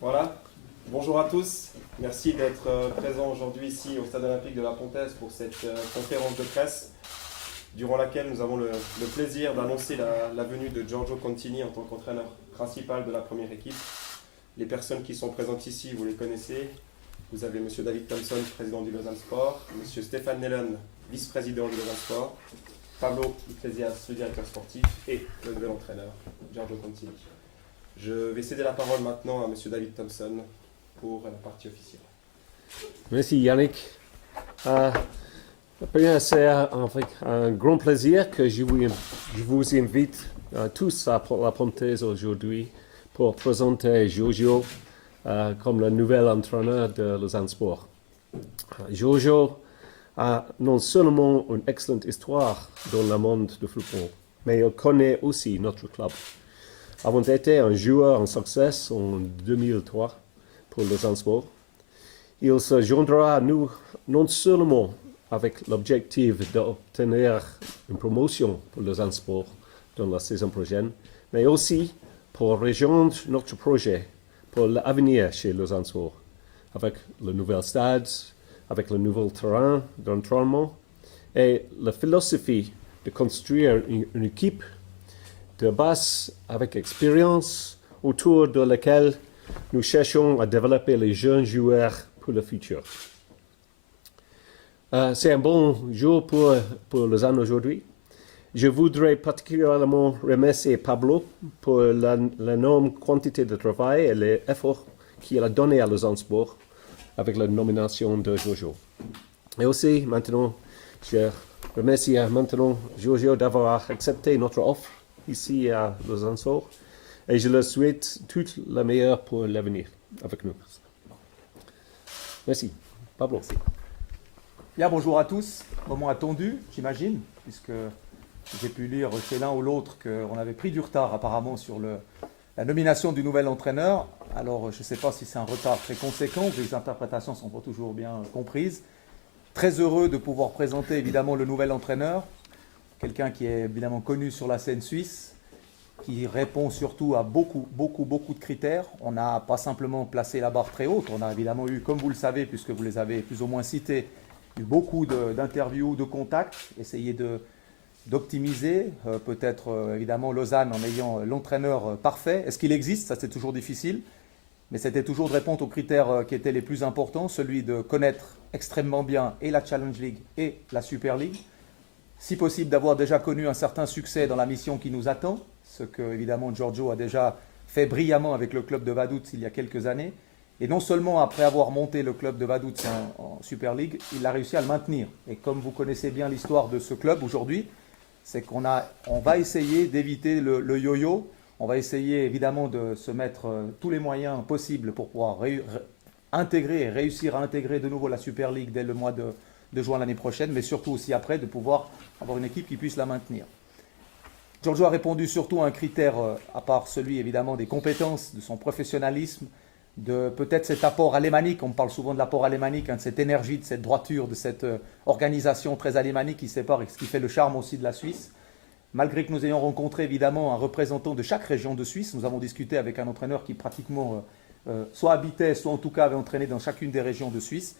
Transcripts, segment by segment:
Voilà, bonjour à tous, merci d'être présents aujourd'hui ici au Stade Olympique de la Pontaise pour cette conférence de presse durant laquelle nous avons le plaisir d'annoncer la venue de Giorgio Contini en tant qu'entraîneur principal de la première équipe. Les personnes qui sont présentes ici, vous les connaissez. Vous avez M. David Thompson, président du Lausanne Sport, M. Stéphane Nellen, vice-président du Lausanne Sport, Pablo Iglesias, le directeur sportif, et le nouvel entraîneur, Giorgio Contini. Je vais céder la parole maintenant à M. David Thompson pour la partie officielle. Merci Yannick. C'est avec un grand plaisir que je vous invite tous à la Pontaise aujourd'hui pour présenter Giorgio comme le nouvel entraîneur de Lausanne Sport. Giorgio a non seulement une excellente histoire dans le monde du football, mais il connaît aussi notre club. Avant d'être un joueur en succès en 2003 pour Lausanne Sport, il se joindra à nous non seulement avec l'objectif d'obtenir une promotion pour Lausanne Sport dans la saison prochaine, mais aussi pour rejoindre notre projet pour l'avenir chez Lausanne Sport, avec le nouvel stade, avec le nouveau terrain d'entraînement et la philosophie de construire une équipe de base avec expérience autour de laquelle nous cherchons à développer les jeunes joueurs pour le futur. C'est un bon jour pour Lausanne aujourd'hui. Je voudrais particulièrement remercier Pablo pour l'énorme quantité de travail et l'effort qu'il a donné à Lausanne Sport avec la nomination de Giorgio. Et aussi, maintenant, je remercie Giorgio d'avoir accepté notre offre ici à Lausanne Sport et je leur souhaite tout le meilleur pour l'avenir avec nous. Merci. Pablo. Merci. Bien, bonjour à tous. Moment attendu, j'imagine, puisque j'ai pu lire chez l'un ou l'autre qu'on avait pris du retard apparemment sur la nomination du nouvel entraîneur. Alors, je ne sais pas si c'est un retard très conséquent, les interprétations ne sont pas toujours bien comprises. Très heureux de pouvoir présenter évidemment le nouvel entraîneur, quelqu'un qui est évidemment connu sur la scène suisse, qui répond surtout à beaucoup de critères. On n'a pas simplement placé la barre très haute, on a évidemment eu, comme vous le savez, puisque vous les avez plus ou moins cités, eu beaucoup d'interviews, de contacts, essayé d'optimiser, peut-être évidemment Lausanne en ayant l'entraîneur parfait. Est-ce qu'il existe? Ça c'est toujours difficile, mais c'était toujours de répondre aux critères qui étaient les plus importants, celui de connaître extrêmement bien et la Challenge League et la Super League, si possible d'avoir déjà connu un certain succès dans la mission qui nous attend, ce que évidemment Giorgio a déjà fait brillamment avec le club de Vaduz il y a quelques années. Et non seulement après avoir monté le club de Vaduz en Super League, il a réussi à le maintenir. Et comme vous connaissez bien l'histoire de ce club aujourd'hui, c'est qu'on va essayer d'éviter le yo-yo. On va essayer évidemment de se mettre tous les moyens possibles pour pouvoir intégrer et réussir à intégrer de nouveau la Super League dès le mois de juin l'année prochaine, mais surtout aussi après de pouvoir avoir une équipe qui puisse la maintenir. Giorgio a répondu surtout à un critère, à part celui évidemment des compétences, de son professionnalisme, de peut-être cet apport alémanique. On parle souvent de l'apport alémanique, de cette énergie, de cette droiture, de cette organisation très alémanique qui sépare et ce qui fait le charme aussi de la Suisse. Malgré que nous ayons rencontré évidemment un représentant de chaque région de Suisse, nous avons discuté avec un entraîneur qui pratiquement soit habitait, soit en tout cas avait entraîné dans chacune des régions de Suisse,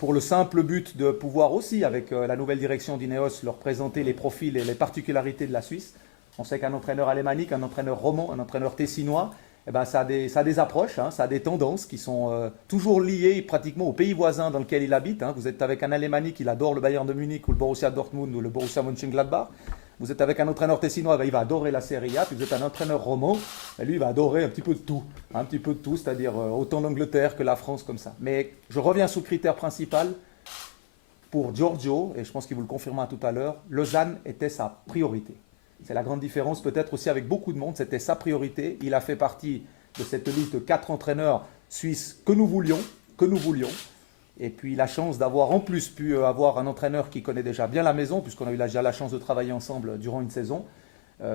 pour le simple but de pouvoir aussi, avec la nouvelle direction d'Ineos, leur présenter les profils et les particularités de la Suisse. On sait qu'un entraîneur alémanique, un entraîneur roman, un entraîneur tessinois, eh ben, ça a des approches, ça a des tendances qui sont toujours liées pratiquement au pays voisin dans lequel il habite. Vous êtes avec un alémanique, il adore le Bayern de Munich ou le Borussia Dortmund ou le Borussia Mönchengladbach. Vous êtes avec un entraîneur tessinois, il va adorer la Serie A. Puis vous êtes un entraîneur roman, lui il va adorer un petit peu de tout, c'est-à-dire autant l'Angleterre que la France comme ça. Mais je reviens sur le critère principal. Pour Giorgio, et je pense qu'il vous le confirmera tout à l'heure, Lausanne était sa priorité. C'est la grande différence peut-être aussi avec beaucoup de monde, c'était sa priorité. Il a fait partie de cette liste de 4 entraîneurs suisses que nous voulions, que nous voulions. Et puis la chance d'avoir en plus pu avoir un entraîneur qui connaît déjà bien la maison, puisqu'on a eu déjà la chance de travailler ensemble durant une saison.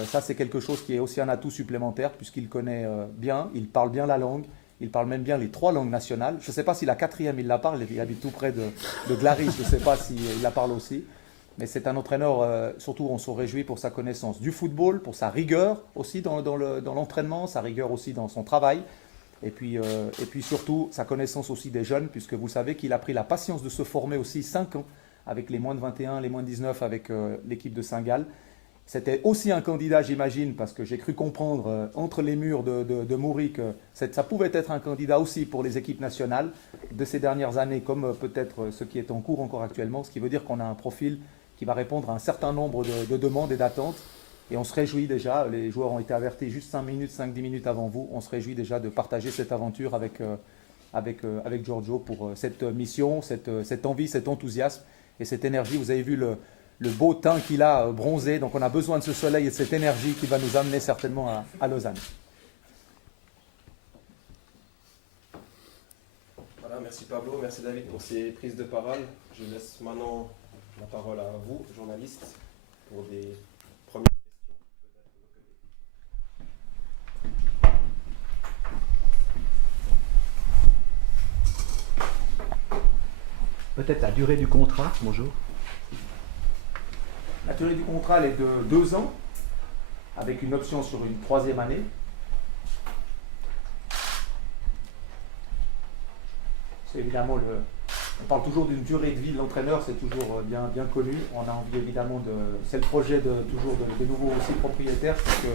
Ça, c'est quelque chose qui est aussi un atout supplémentaire, puisqu'il connaît bien, il parle bien la langue, il parle même bien les 3 langues nationales. Je ne sais pas si la 4e, il la parle, il habite tout près de Glaris, je ne sais pas s'il la parle aussi. Mais c'est un entraîneur, surtout on s'en réjouit pour sa connaissance du football, pour sa rigueur aussi dans l'entraînement, sa rigueur aussi dans son travail. Et puis surtout, sa connaissance aussi des jeunes, puisque vous savez qu'il a pris la patience de se former aussi 5 ans avec les moins de 21, les moins de 19 avec l'équipe de Saint-Gall. C'était aussi un candidat, j'imagine, parce que j'ai cru comprendre entre les murs de Maury que ça pouvait être un candidat aussi pour les équipes nationales de ces dernières années, comme peut-être ce qui est en cours encore actuellement, ce qui veut dire qu'on a un profil qui va répondre à un certain nombre de demandes et d'attentes. Et on se réjouit déjà, les joueurs ont été avertis juste 5-10 minutes avant vous, on se réjouit déjà de partager cette aventure avec Giorgio pour cette mission, cette envie, cet enthousiasme et cette énergie. Vous avez vu le beau teint qu'il a bronzé, donc on a besoin de ce soleil et de cette énergie qui va nous amener certainement à Lausanne. Voilà, merci Pablo, merci David pour ces prises de parole. Je laisse maintenant la parole à vous, journalistes, pour des premières questions. Peut-être la durée du contrat, bonjour. La durée du contrat elle est de 2 ans, avec une option sur une 3e année. C'est évidemment on parle toujours d'une durée de vie de l'entraîneur, c'est toujours bien connu. On a envie évidemment c'est le projet toujours de nouveaux aussi propriétaires, parce que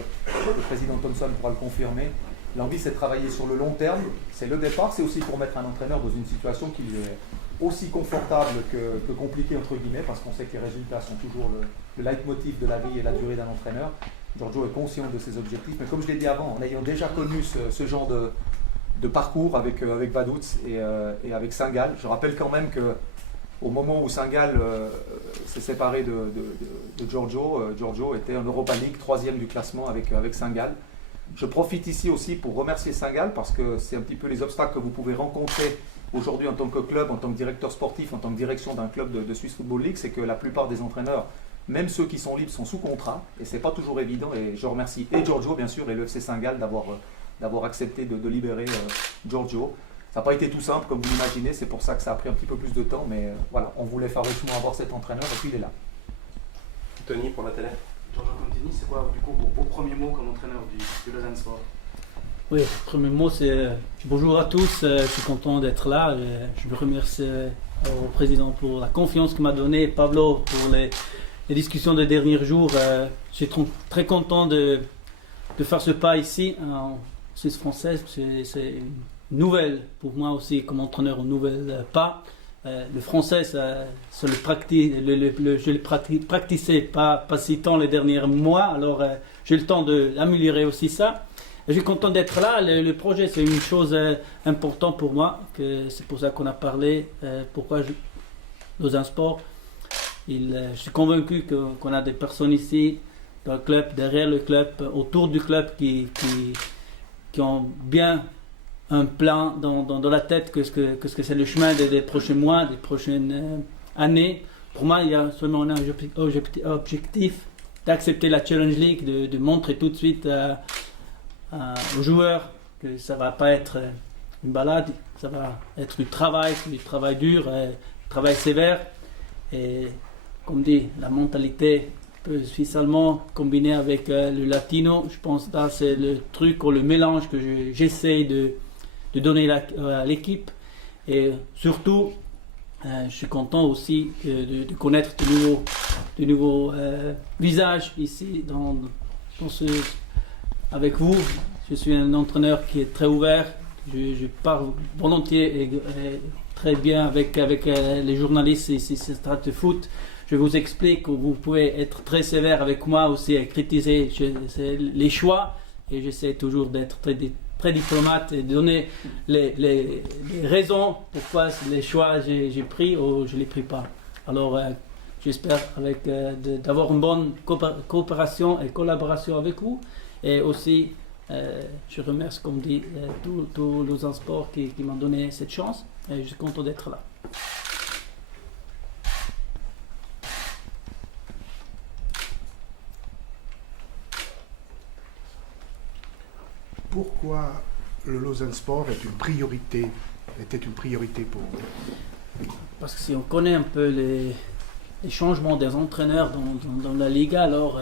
le président Thompson pourra le confirmer. L'envie c'est de travailler sur le long terme, c'est le départ, c'est aussi pour mettre un entraîneur dans une situation qui lui est aussi confortable que compliquée entre guillemets, parce qu'on sait que les résultats sont toujours le leitmotiv de la vie et la durée d'un entraîneur. Giorgio est conscient de ses objectifs, mais comme je l'ai dit avant, en ayant déjà connu ce genre de parcours avec Vaduz et avec Saint-Gall. Je rappelle quand même qu'au moment où Saint-Gall s'est séparé de Giorgio, Giorgio était en Europa League, 3e du classement avec Saint-Gall. Je profite ici aussi pour remercier Saint-Gall parce que c'est un petit peu les obstacles que vous pouvez rencontrer aujourd'hui en tant que club, en tant que directeur sportif, en tant que direction d'un club de Swiss Football League, c'est que la plupart des entraîneurs, même ceux qui sont libres, sont sous contrat et c'est pas toujours évident. Et je remercie et Giorgio bien sûr et le FC Saint-Gall d'avoir accepté de libérer Giorgio. Ça n'a pas été tout simple comme vous l'imaginez, c'est pour ça que ça a pris un petit peu plus de temps, mais voilà, on voulait farouchement avoir cet entraîneur et puis il est là. Tony pour la télé. Giorgio Contini, c'est quoi du coup vos premiers mots comme entraîneur du Lausanne Sport? Oui, le premier mot c'est bonjour à tous, je suis content d'être là. Je veux remercier au président pour la confiance qu'il m'a donnée, Pablo pour les discussions des derniers jours. Je suis très content de faire ce pas ici en Suisse française. C'est une nouvelle pour moi aussi comme entraîneur, une nouvelle pas. Le français, je le pratiquais pas si tant les derniers mois, alors j'ai le temps d'améliorer aussi ça. Je suis content d'être là. Le projet, c'est une chose importante pour moi. C'est pour ça qu'on a parlé. Pourquoi Lausanne Sport. Je suis convaincu qu'on a des personnes ici, dans le club, derrière le club, autour du club, qui ont bien un plan dans la tête que ce que c'est le chemin des prochains mois, des prochaines années. Pour moi, il y a seulement un objectif d'accepter la Challenge League, de montrer tout de suite aux joueurs que ça ne va pas être une balade, ça va être du travail dur, du travail sévère. Et comme dit, la mentalité suisse-allemand combinée avec le latino, je pense que c'est le truc ou le mélange que j'essaie de donner à l'équipe. Et surtout, je suis content aussi de connaître de nouveaux visages ici avec vous. Je suis un entraîneur qui est très ouvert. Je parle volontiers et très bien avec les journalistes ici, c'est Stade de Foot. Je vous explique que vous pouvez être très sévère avec moi aussi et critiquer les choix. Et j'essaie toujours d'être très diplomate et de donner les raisons pourquoi les choix j'ai pris ou je ne les pris pas. Alors j'espère d'avoir une bonne coopération et collaboration avec vous. Et aussi, je remercie, comme dit, tous Lausanne Sport qui m'ont donné cette chance. et je suis content d'être là. Pourquoi le Lausanne Sport était une priorité pour vous? Parce que si on connaît un peu les changements des entraîneurs dans la Liga, alors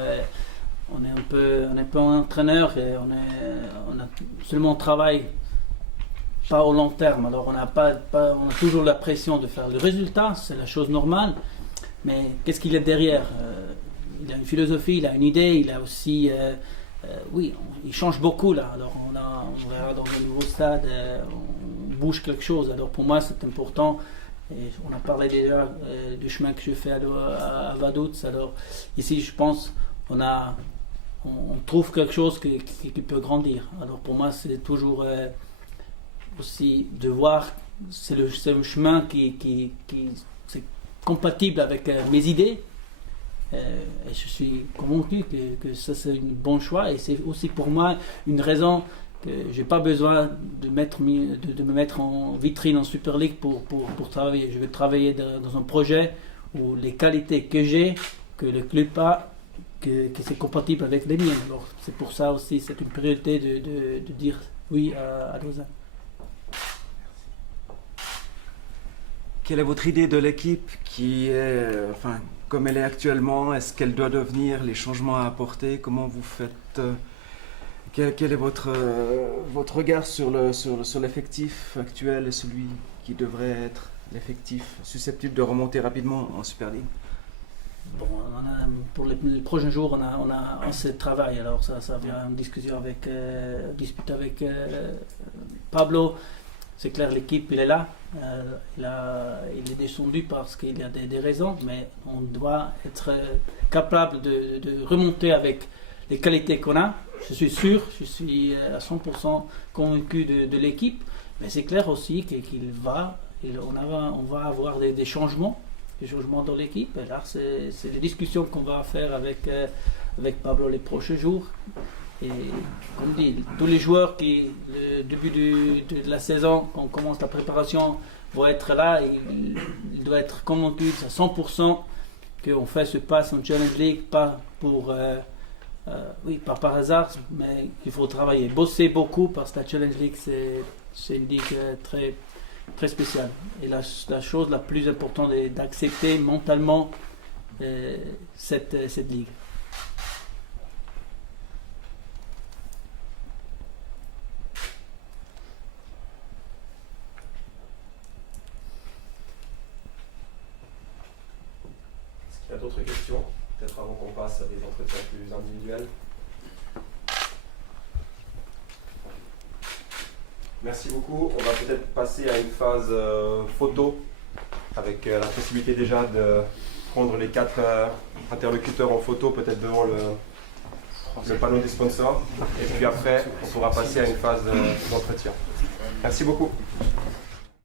on est un peu un entraîneur et on a seulement travail pas au long terme. Alors on a toujours la pression de faire le résultat, c'est la chose normale. Mais qu'est-ce qu'il y a derrière? Il a une philosophie, il a une idée, il a aussi il change beaucoup là. Alors on verra dans le nouveau stade, on bouge quelque chose. Alors pour moi c'est important. Et on a parlé déjà du chemin que je fais à Vaduz. Alors ici je pense on trouve quelque chose qui peut grandir. Alors pour moi c'est toujours aussi de voir c'est le chemin qui c'est compatible avec mes idées. Et je suis convaincu que ça c'est un bon choix et c'est aussi pour moi une raison que je n'ai pas besoin de me mettre en vitrine en Super League pour travailler. Je vais travailler dans un projet où les qualités que j'ai, que le club a, que c'est compatible avec les miennes. Alors c'est pour ça aussi c'est une priorité de dire oui à Lausanne. Quelle est votre idée de l'équipe qui est, comme elle est actuellement? Est-ce qu'elle doit devenir? Les changements à apporter? Comment vous faites? Quel est votre regard sur l'effectif actuel et celui qui devrait être l'effectif susceptible de remonter rapidement en Super League? Bon, pour les prochains jours, on a assez de travail. Alors ça vient en discussion avec Pablo. C'est clair, l'équipe, il est là. Il est descendu parce qu'il y a des raisons, mais on doit être capable de remonter avec les qualités qu'on a. Je suis sûr, je suis à 100% convaincu de l'équipe, mais c'est clair aussi on va avoir des changements dans l'équipe. Et là, c'est les discussions qu'on va faire avec Pablo les prochains jours. Et comme dit, tous les joueurs qui, le début de la saison, quand on commence la préparation, vont être là. Ils doivent être convaincus à 100% qu'on fait ce pass en Challenge League, pas pas par hasard, mais il faut travailler, bosser beaucoup parce que la Challenge League c'est une ligue très, très spéciale. Et la chose la plus importante est d'accepter mentalement cette ligue. Est-ce qu'il y a d'autres questions? Peut-être avant qu'on passe à des entretiens plus individuels. Merci beaucoup. On va peut-être passer à une phase photo avec la possibilité déjà de prendre les 4 interlocuteurs en photo, peut-être devant le panneau des sponsors. Et puis après, on pourra passer à une phase d'entretien. Merci beaucoup.